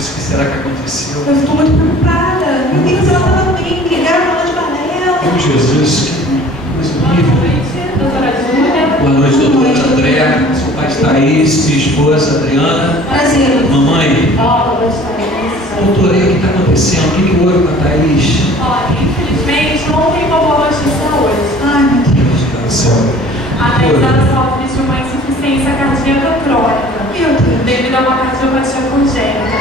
Deus, o que será que aconteceu? Eu estou muito preocupada. Meu Deus, ela estava bem, ligaram ela de panela. Meu Jesus, que coisa horrível. Doutora Júlia. Boa noite, doutora André, seu pai Thaís, minha esposa Adriana. Prazer. Mamãe. Doutora, o que está acontecendo? O que houve com a Thaís? Olha, infelizmente não tem uma boa notícia hoje. Ai, meu Deus. Deus do céu. A Thaís sofre de uma insuficiência cardíaca crônica, Meu Deus. devido a uma cardiopatia congênita.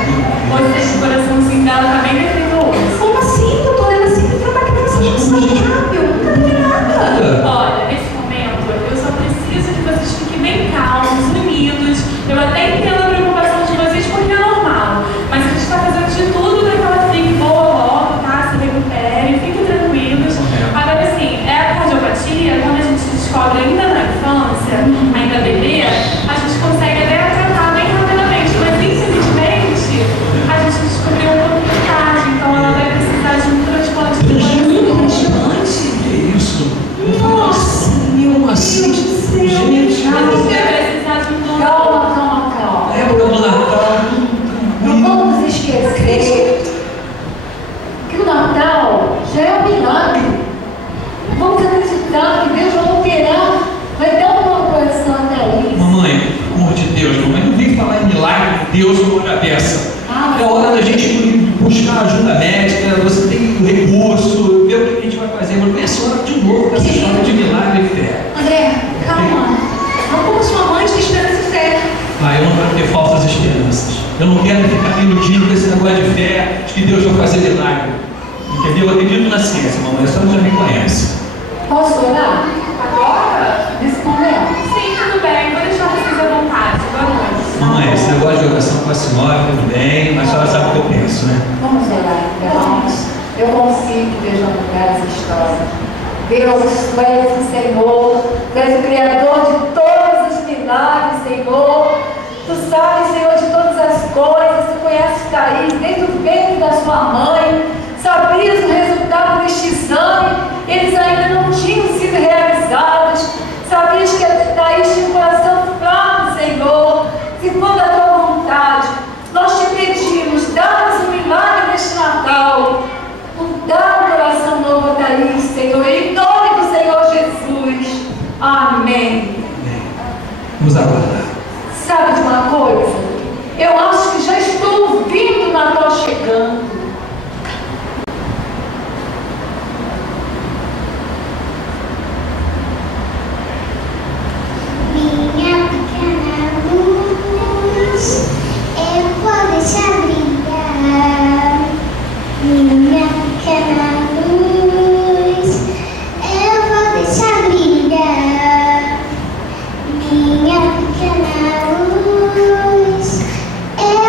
Ou seja, o coraçãozinho dela está bem defeituoso. Como assim, doutora? Ela sempre foi uma criança saudável. Nunca teve nada. Olha, nesse momento, eu só preciso que vocês fiquem bem calmos, unidos. Eu até entendo a preocupação de vocês porque é normal. Mas a gente está fazendo de tudo para que ela fique boa logo, tá? Se recupere, fiquem tranquilos. Agora, assim, a cardiopatia, quando a gente descobre ainda na infância, ainda bebê, a gente consegue até tratar bem rapidamente. Mas, infelizmente, a gente descobriu um pouco de tarde. Então, ela vai precisar de um transplante de coração. Que isso? Nossa, Como assim? Gente, A gente vai precisar de um dono. calma. é época do Natal. Não vamos esquecer que o Natal já é um milagre. Vamos acreditar que Deus vai operar, vai dar uma coração até ali. Mamãe, pelo amor de Deus, mamãe, não vem falar em milagre de Deus numa hora dessa. É hora da gente buscar ajuda médica, você tem recurso, ver o que a gente vai fazer. Mas não é só de novo com essa história de milagre e fé. André, calma. Não como sua mãe tem esperança e fé. Eu não quero ter falsas esperanças. Eu não quero ficar me iludindo com esse negócio de fé, de que Deus vai fazer milagre. Entendeu? Eu acredito na ciência, mamãe, a senhora já me conhece. Posso orar? Agora? Nesse momento? Sim, tudo bem. Vou deixar vocês à vontade. Boa noite. Mamãe, esse negócio de oração com a senhora, tudo bem, mas a senhora sabe o que eu penso, né? Vamos orar, irmãos. Eu consigo que Deus vai mudar essa história. Deus, Tu és o Senhor, Tu és o Criador de todos os milagres, Senhor. Tu sabes, Senhor, de todas as coisas. Tu conheces Thaís desde o ventre da sua mãe. Sabias o resultado deste exame. Eles ainda não tinham sido realizados. Sabias que a Thaís tinha um coração fraco, Senhor. Se for da Tua vontade, nós te pedimos, dá-nos um milagre neste Natal. Dá um coração novo a Thaís, Senhor, em nome do Senhor Jesus. Amém. Vamos aguardar. Sabe de uma coisa? Eu acho que já estou ouvindo o Natal chegando. Minha pequena luz, eu vou deixar brilhar. Minha pequena luz, eu vou deixar brilhar. Minha pequena luz, eu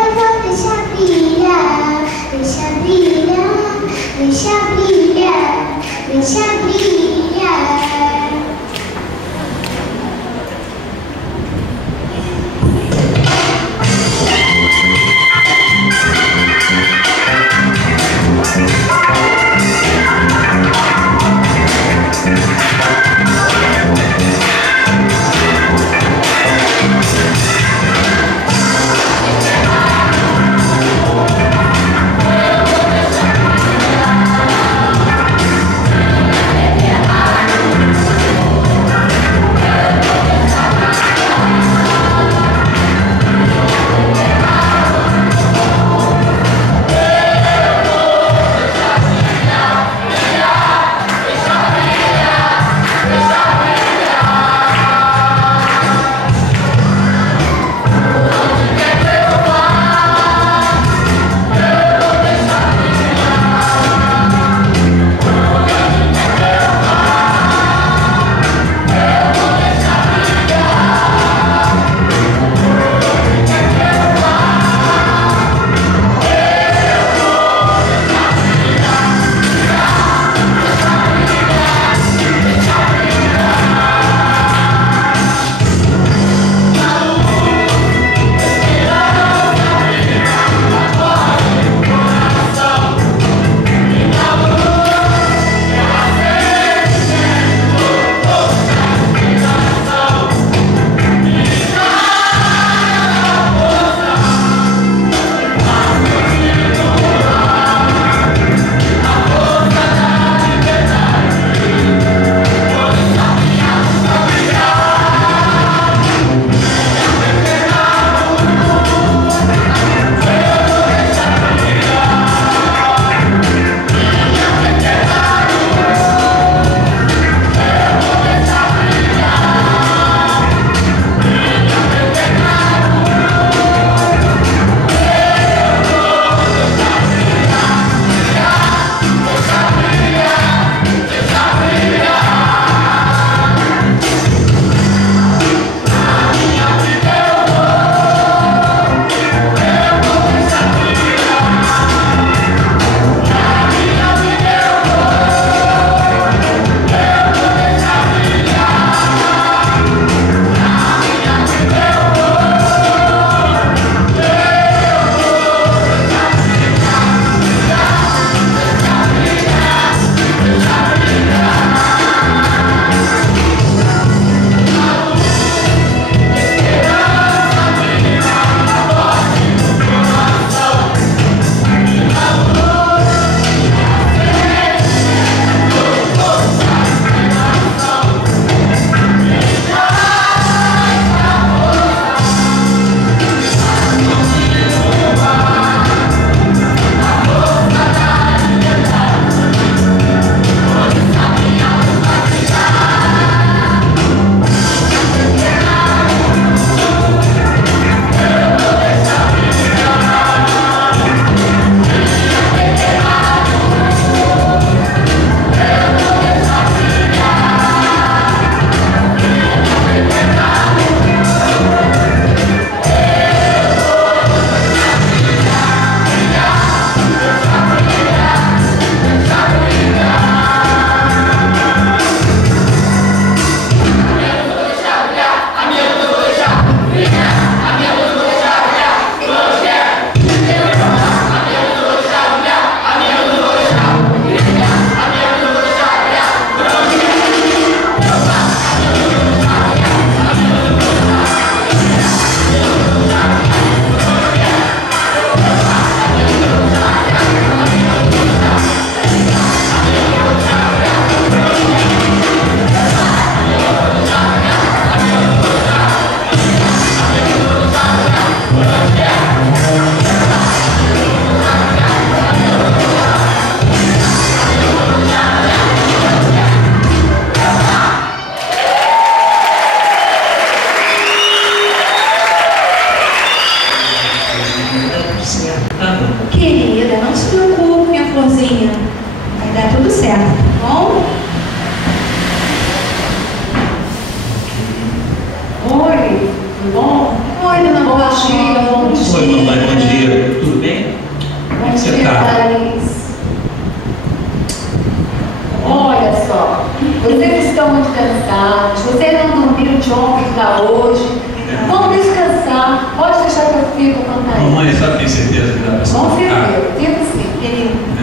certeza que dá para Com ficar. certeza, tempo sim.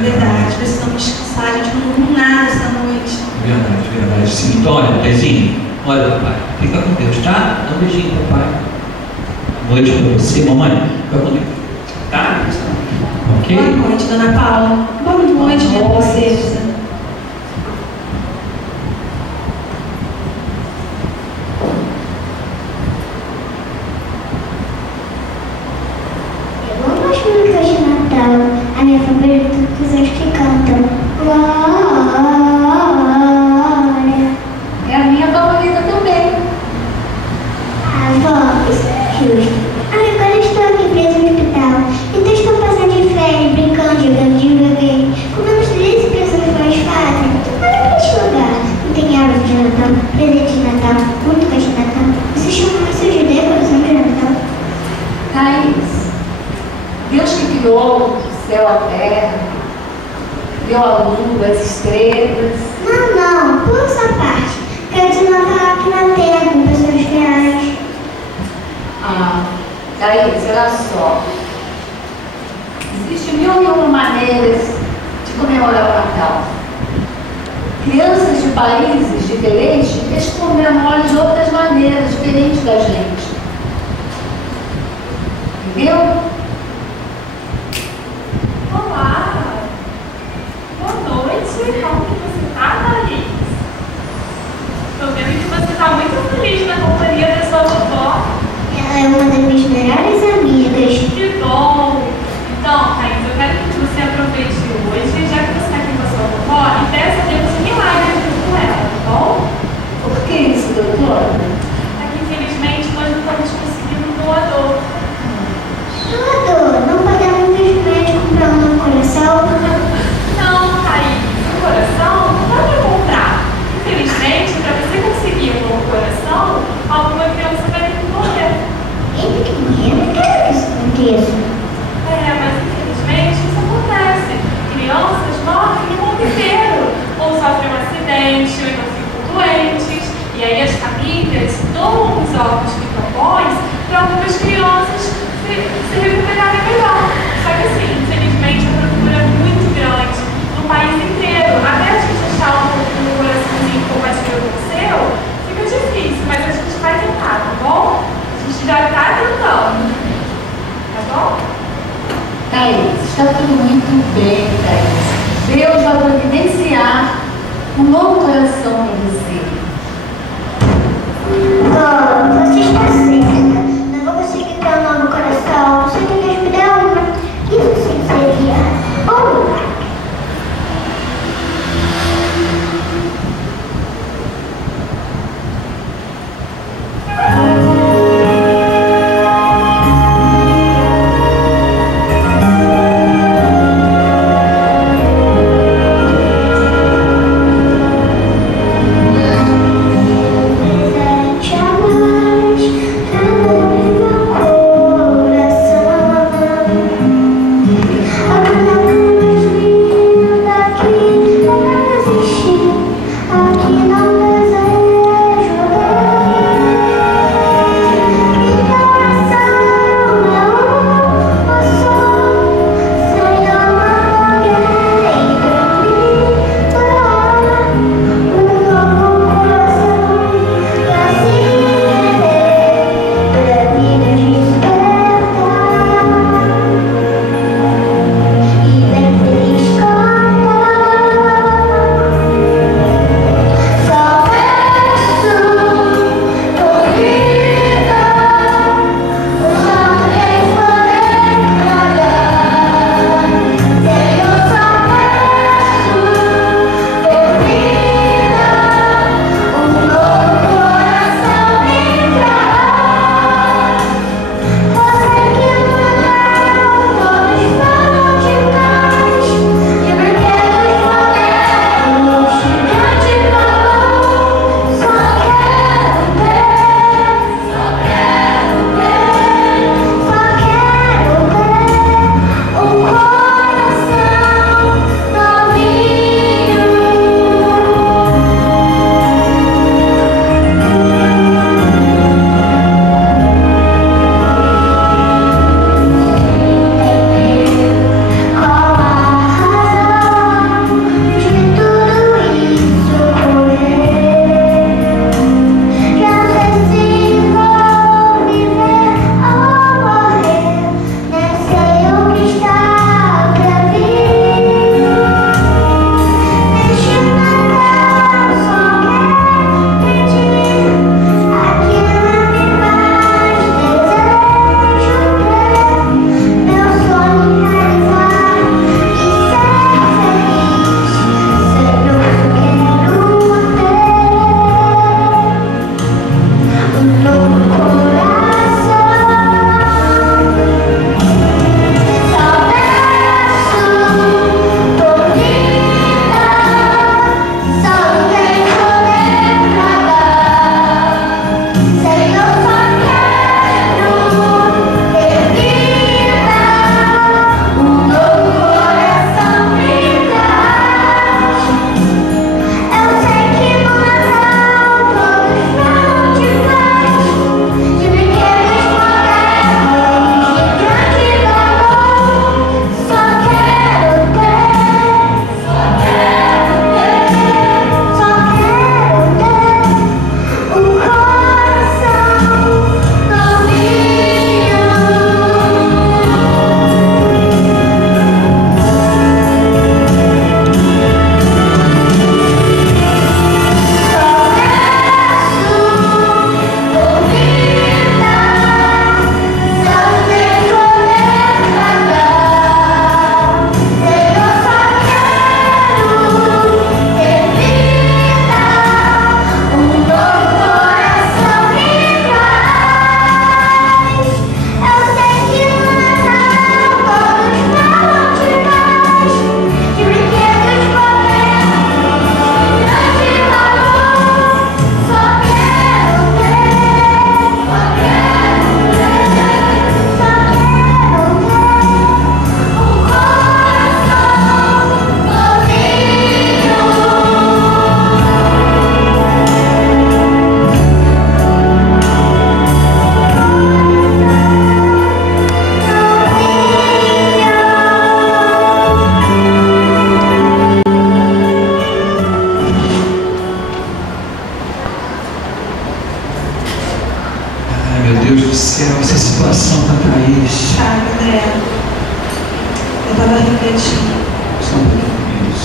Verdade, precisamos descansar, a gente não dormiu nada essa noite. Verdade, verdade. Sim, então, olha, Pezinho, olha, papai, fica com Deus, tá? Dá um beijinho, papai. Boa noite para você, mamãe. Fica com Deus. Tá? Ok? Boa noite, Dona Paula. Boa noite, minha princesa. Eu amo as músicas de Natal. A minha favorita é os anjos que cantam. Glória. É a minha favorita também. Ah, vó, isso não é justo. Agora eu estou aqui presa no hospital. Então estou passando de férias, brincando, jogando de videogame, comendo os delícias que as avós fazem. Olha para este lugar. Não tem árvore de Natal, presente de Natal, música de Natal. Você chama isso de decoração de Natal? Thaís, Deus que criou o céu, a terra, criou a lua, as estrelas. Não, pula essa parte. Quero dizer Natal aqui na Terra, com pessoas reais. Ah, Thaís, olha só. Existem mil e uma maneiras de comemorar o Natal. Crianças de países diferentes, eles comemoram de outras maneiras, diferentes da gente. Entendeu? Olá! Boa noite! Como que você está, Thaís? Estou vendo que você está muito feliz na companhia da sua vovó. Ela é uma das minhas melhores amigas. Que bom! Então, Thaís, eu quero que você aproveite hoje, já que você está aqui com a sua vovó, e peça a Deus um milagre junto com ela, tá bom? Por que isso, doutora? É que infelizmente nós não estamos conseguindo um doador. Doador, não podemos simplesmente comprar um novo coração? Não, Thaís, o coração não dá para comprar. Infelizmente, para você conseguir um novo coração, alguma criança vai ter que morrer. Ele que morreu, não quero que isso aconteça. Mas infelizmente isso acontece. Crianças morrem no mundo inteiro. Ou sofrem um acidente, ou então ficam doentes. E aí as famílias doam os órgãos que ficam bons para algumas crianças se recuperarem melhor. Só que assim, infelizmente a procura é muito grande no país inteiro. Até a gente achar um coraçãozinho compatível com o seu, fica difícil, mas a gente vai tentar, tá bom? A gente já está tentando. Tá bom? Thaís, está tudo muito bem, Thaís. Deus vai providenciar um novo coração para você. Vó, você está certa. Não vou conseguir ter um novo coração. Só que Deus me dá uma. Isso sim seria um milagre. meu Deus do céu, essa situação da Thaís. Sabe, André, eu estava refletindo.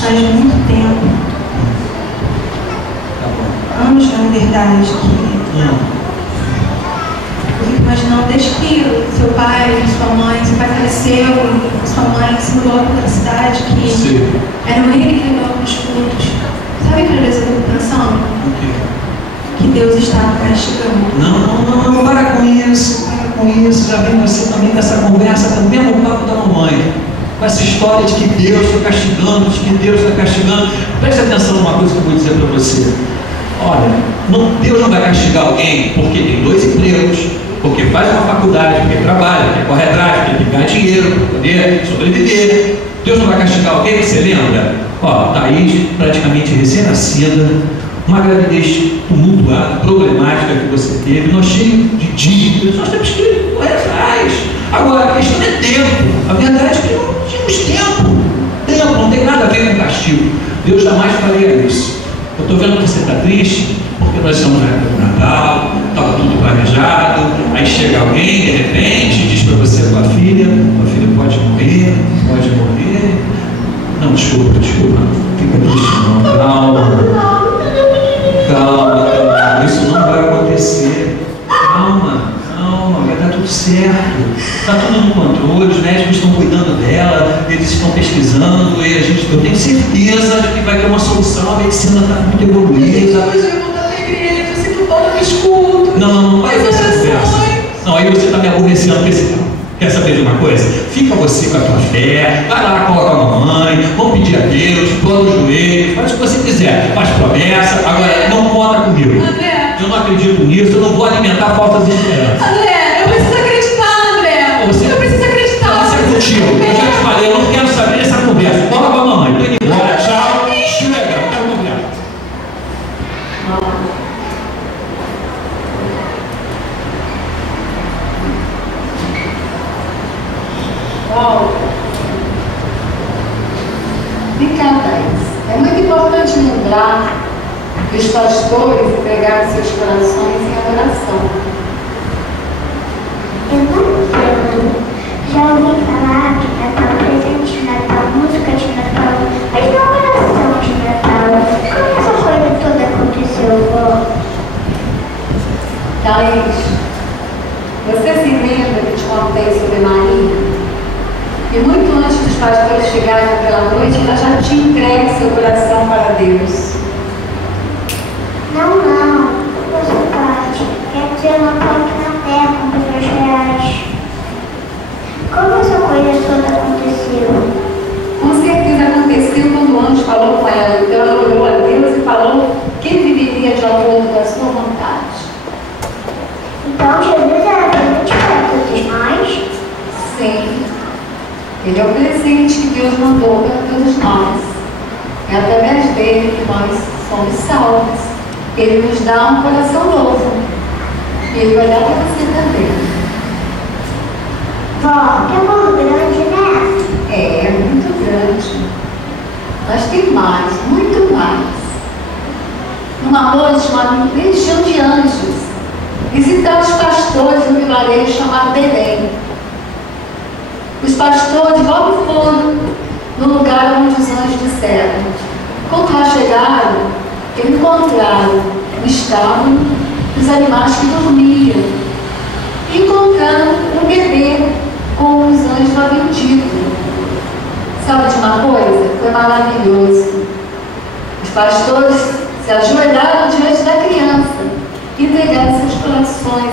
Faz muito tempo, anos na verdade, que eu fico imaginando desde que seu pai, seu pai faleceu, sua mãe se mudou para outra cidade, que era o ele que levava os cultos. Sabe que às vezes eu fico pensando? Que Deus estava castigando. Não, para com isso, já vem você também nessa conversa, também no papo da mamãe. Com essa história de que Deus está castigando, Preste atenção numa coisa que eu vou dizer para você. Olha, Deus não vai castigar alguém porque tem 2 empregos, porque faz uma faculdade, porque trabalha, porque corre atrás, porque ganha dinheiro para poder sobreviver. Deus não vai castigar alguém, você lembra? Thaís, praticamente recém-nascida, uma gravidez tumultuada, problemática que você teve, nós cheios de dívidas, nós temos que correr atrás. Agora, a questão é tempo. A verdade é que não tínhamos tempo, não tem nada a ver com castigo. Deus jamais faria isso. Eu estou vendo que você está triste, porque nós estamos na época do Natal, estava tudo planejado, aí chega alguém, de repente, diz para você, tua filha pode morrer. Não, desculpa, fica triste não, calma, isso não vai acontecer, calma, vai dar tudo certo, está tudo no controle, os médicos estão cuidando dela, eles estão pesquisando, e eu tenho certeza de que vai ter uma solução, a medicina está muito evoluída. Mas eu vou dar igreja, eu sinto falta do escuto. Não, vai essa conversa. Não, aí você está me aborrecendo com esse tempo. Quer saber de uma coisa? Fica você com a tua fé, vai lá, coloca a mamãe, vamos pedir a Deus, dobra os joelhos, faz o que você quiser, faz promessa, agora não conta comigo. André, eu não acredito nisso, eu não vou alimentar a falta de esperança. André, eu preciso acreditar, André. Eu preciso acreditar. Você é contigo, eu já te falei, eu não quero saber dessa conversa. Bora com a mamãe, tô indo embora, tchau, chega, não quero conversa. Vem cá, Thaís. É muito importante lembrar que os pastores entregaram seus corações em adoração. Eu não entendo. Já ouvi falar de Natal, presente de Natal, música de Natal, mas não oração de Natal. Como essa coisa toda aconteceu, vó? Thaís, você se lembra que te contei sobre Maria? E muito antes dos pastores chegarem naquela noite, ela já tinha entregue seu coração para Deus. Não, essa parte. Quer dizer, uma parte na terra com pessoas reais. Como essa coisa toda aconteceu? Com certeza aconteceu quando o anjo falou com ela. Então ela orou a Deus e falou que viveria de acordo com a sua vontade. Então Jesus era presente para todos nós? Sim. Ele é o presente que Deus mandou para todos nós. É através dele que nós somos salvos. Ele nos dá um coração novo. E ele vai dar para você também. Vó, que amor grande, né? É muito grande. Mas tem mais, muito mais. Numa noite, uma legião de anjos visitaram os pastores no vilarejo chamado Belém. Os pastores logo foram no lugar onde os anjos disseram. Quando lá chegaram, eles encontraram no estábulo os animais que dormiam. E encontraram um bebê, como os anjos haviam dito. Sabe de uma coisa? Foi maravilhoso. Os pastores se ajoelharam diante da criança e entregaram seus corações